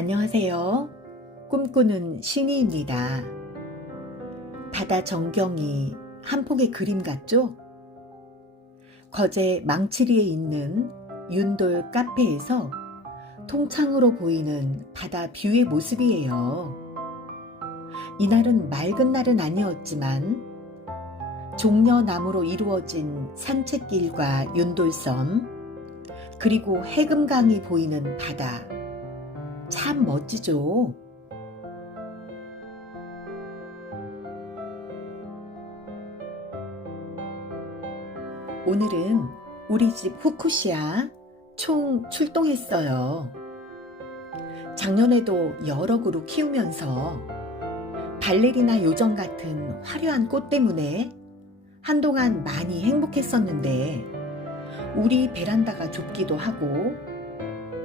안녕하세요. 꿈꾸는 신이입니다. 바다 전경이 한 폭의 그림 같죠? 거제 망치리에 있는 윤돌 카페에서 통창으로 보이는 바다 뷰의 모습이에요. 이날은 맑은 날은 아니었지만 종려나무로 이루어진 산책길과 윤돌섬 그리고 해금강이 보이는 바다 참 멋지죠? 오늘은 우리 집 후쿠시아 총 출동했어요. 작년에도 여러 그루 키우면서 발레리나 요정 같은 화려한 꽃 때문에 한동안 많이 행복했었는데 우리 베란다가 좁기도 하고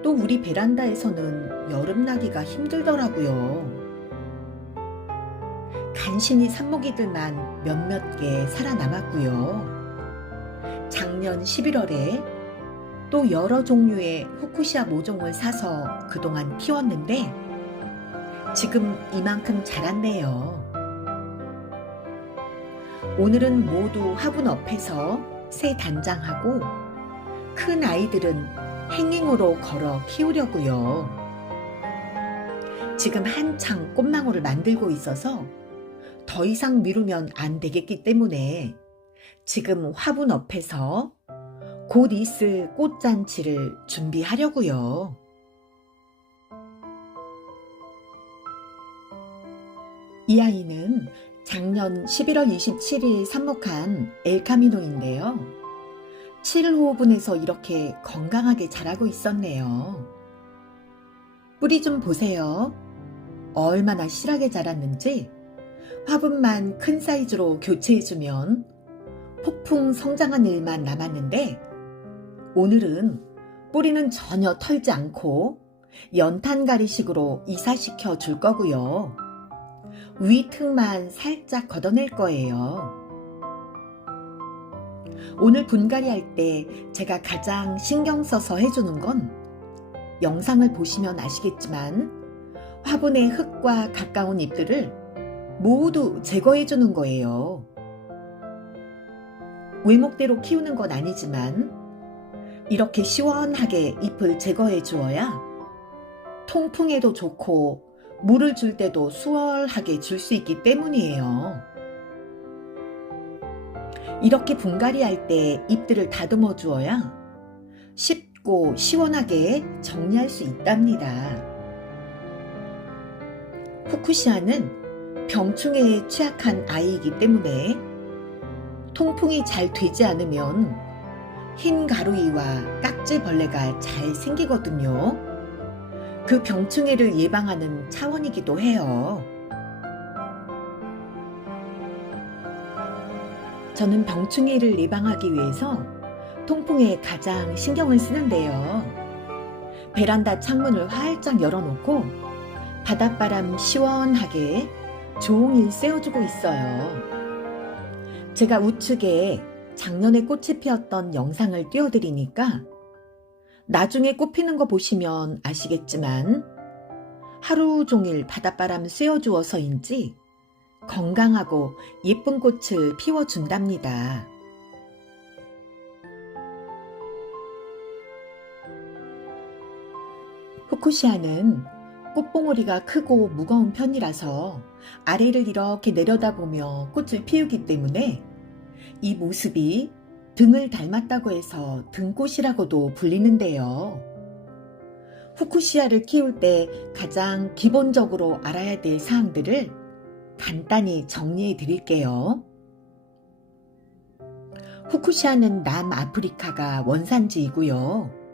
또 우리 베란다에서는 여름 나기가 힘들더라고요. 간신히 산모기들만 몇몇 개 살아남았고요. 작년 11월에 또 여러 종류의 후쿠시아 모종을 사서 그동안 키웠는데 지금 이만큼 자랐네요. 오늘은 모두 화분 옆에서 새 단장하고 큰 아이들은 행잉으로 걸어 키우려고요. 지금 한창 꽃망울을 만들고 있어서 더 이상 미루면 안 되겠기 때문에 지금 화분 옆에서 곧 있을 꽃잔치를 준비하려고요. 이 아이는 작년 11월 27일 삽목한 엘카미노인데요. 7호분에서 이렇게 건강하게 자라고 있었네요. 뿌리 좀 보세요. 얼마나 실하게 자랐는지 화분만 큰 사이즈로 교체해주면 폭풍 성장한 일만 남았는데 오늘은 뿌리는 전혀 털지 않고 연탄가리식으로 이사시켜 줄 거고요. 위 틈만 살짝 걷어낼 거예요. 오늘 분갈이 할 때 제가 가장 신경 써서 해주는 건 영상을 보시면 아시겠지만 화분의 흙과 가까운 잎들을 모두 제거해 주는 거예요. 외목대로 키우는 건 아니지만 이렇게 시원하게 잎을 제거해 주어야 통풍에도 좋고 물을 줄 때도 수월하게 줄 수 있기 때문이에요. 이렇게 분갈이 할 때 잎들을 다듬어 주어야 쉽고 시원하게 정리할 수 있답니다. 후쿠시아는 병충해에 취약한 아이이기 때문에 통풍이 잘 되지 않으면 흰 가루이와 깍지벌레가 잘 생기거든요. 그 병충해를 예방하는 차원이기도 해요. 저는 병충해를 예방하기 위해서 통풍에 가장 신경을 쓰는데요. 베란다 창문을 활짝 열어놓고 바닷바람 시원하게 종일 쐬어주고 있어요. 제가 우측에 작년에 꽃이 피었던 영상을 띄워드리니까 나중에 꽃 피는 거 보시면 아시겠지만 하루 종일 바닷바람 쐬어주어서인지 건강하고 예쁜 꽃을 피워준답니다. 후쿠시아는 꽃봉오리가 크고 무거운 편이라서 아래를 이렇게 내려다보며 꽃을 피우기 때문에 이 모습이 등을 닮았다고 해서 등꽃이라고도 불리는데요. 후쿠시아를 키울 때 가장 기본적으로 알아야 될 사항들을 간단히 정리해 드릴게요. 후쿠시아는 남아프리카가 원산지이고요.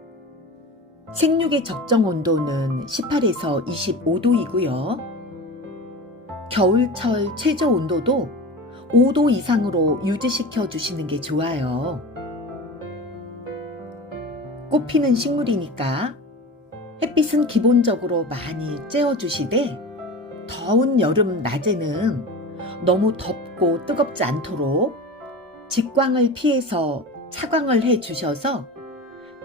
생육의 적정 온도는 18에서 25도이고요. 겨울철 최저 온도도 5도 이상으로 유지시켜 주시는 게 좋아요. 꽃 피는 식물이니까 햇빛은 기본적으로 많이 쬐어 주시되 더운 여름 낮에는 너무 덥고 뜨겁지 않도록 직광을 피해서 차광을 해 주셔서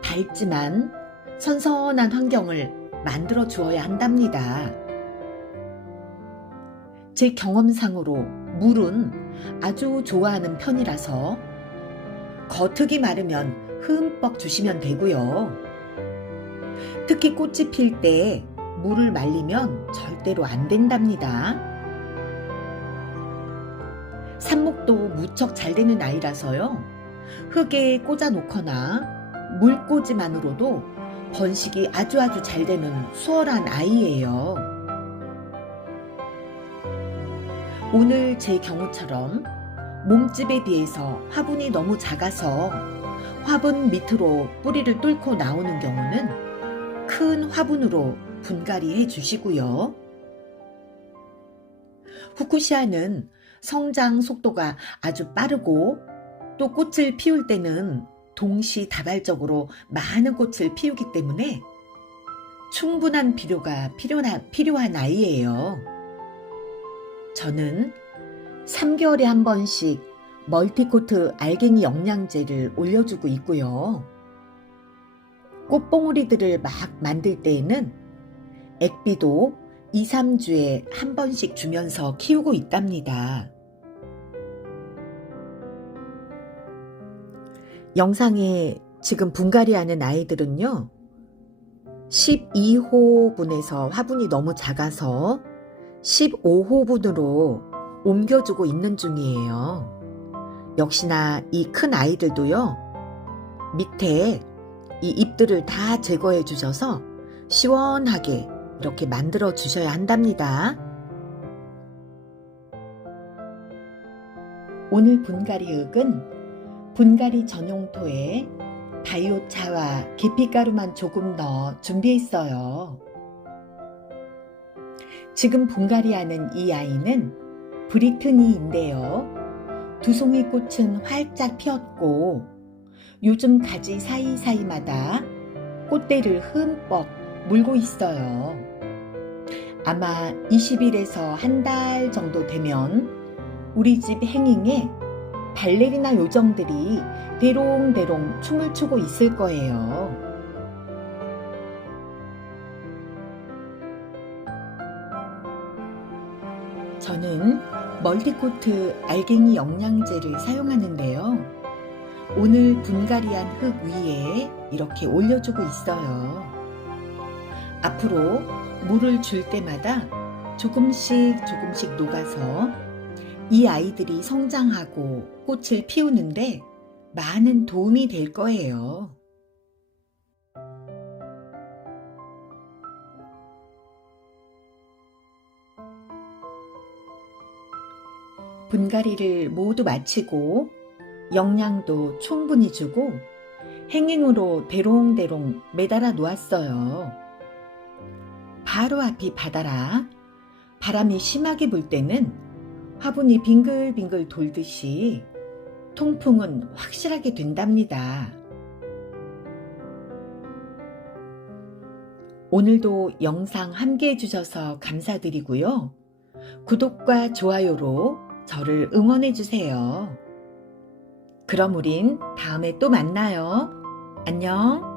밝지만 선선한 환경을 만들어 주어야 한답니다. 제 경험상으로 물은 아주 좋아하는 편이라서 겉흙이 마르면 흠뻑 주시면 되고요. 특히 꽃이 필 때 물을 말리면 절대로 안 된답니다. 삽목도 무척 잘 되는 아이라서요. 흙에 꽂아 놓거나 물꽂이만으로도 번식이 아주 아주 잘 되는 수월한 아이예요. 오늘 제 경우처럼 몸집에 비해서 화분이 너무 작아서 화분 밑으로 뿌리를 뚫고 나오는 경우는 큰 화분으로 분갈이 해 주시고요. 후쿠시아는 성장 속도가 아주 빠르고 또 꽃을 피울 때는 동시다발적으로 많은 꽃을 피우기 때문에 충분한 비료가 필요한, 필요한 아이예요. 저는 3개월에 한 번씩 멀티코트 알갱이 영양제를 올려주고 있고요. 꽃봉오리들을 막 만들 때에는 액비도 2, 3주에 한 번씩 주면서 키우고 있답니다. 영상에 지금 분갈이 하는 아이들은요. 12호분에서 화분이 너무 작아서 15호분으로 옮겨주고 있는 중이에요. 역시나 이 큰 아이들도요. 밑에 이 잎들을 다 제거해 주셔서 시원하게 이렇게 만들어 주셔야 한답니다. 오늘 분갈이 흙은 분갈이 전용 토에 바이오차와 계피가루만 조금 넣어 준비했어요. 지금 분갈이하는 이 아이는 브리트니인데요. 두 송이 꽃은 활짝 피었고 요즘 가지 사이사이마다 꽃대를 흠뻑 물고 있어요. 아마 20일에서 한 달 정도 되면 우리 집 행잉에 발레리나 요정들이 대롱대롱 춤을 추고 있을 거예요. 저는 멀티코트 알갱이 영양제를 사용하는데요. 오늘 분갈이한 흙 위에 이렇게 올려주고 있어요. 앞으로 물을 줄 때마다 조금씩 조금씩 녹아서 이 아이들이 성장하고 꽃을 피우는데 많은 도움이 될 거예요. 분갈이를 모두 마치고 영양도 충분히 주고 행잉으로 대롱대롱 매달아 놓았어요. 바로 앞이 바다라 바람이 심하게 불 때는 화분이 빙글빙글 돌듯이 통풍은 확실하게 된답니다. 오늘도 영상 함께 해주셔서 감사드리고요. 구독과 좋아요로 저를 응원해주세요. 그럼 우린 다음에 또 만나요. 안녕.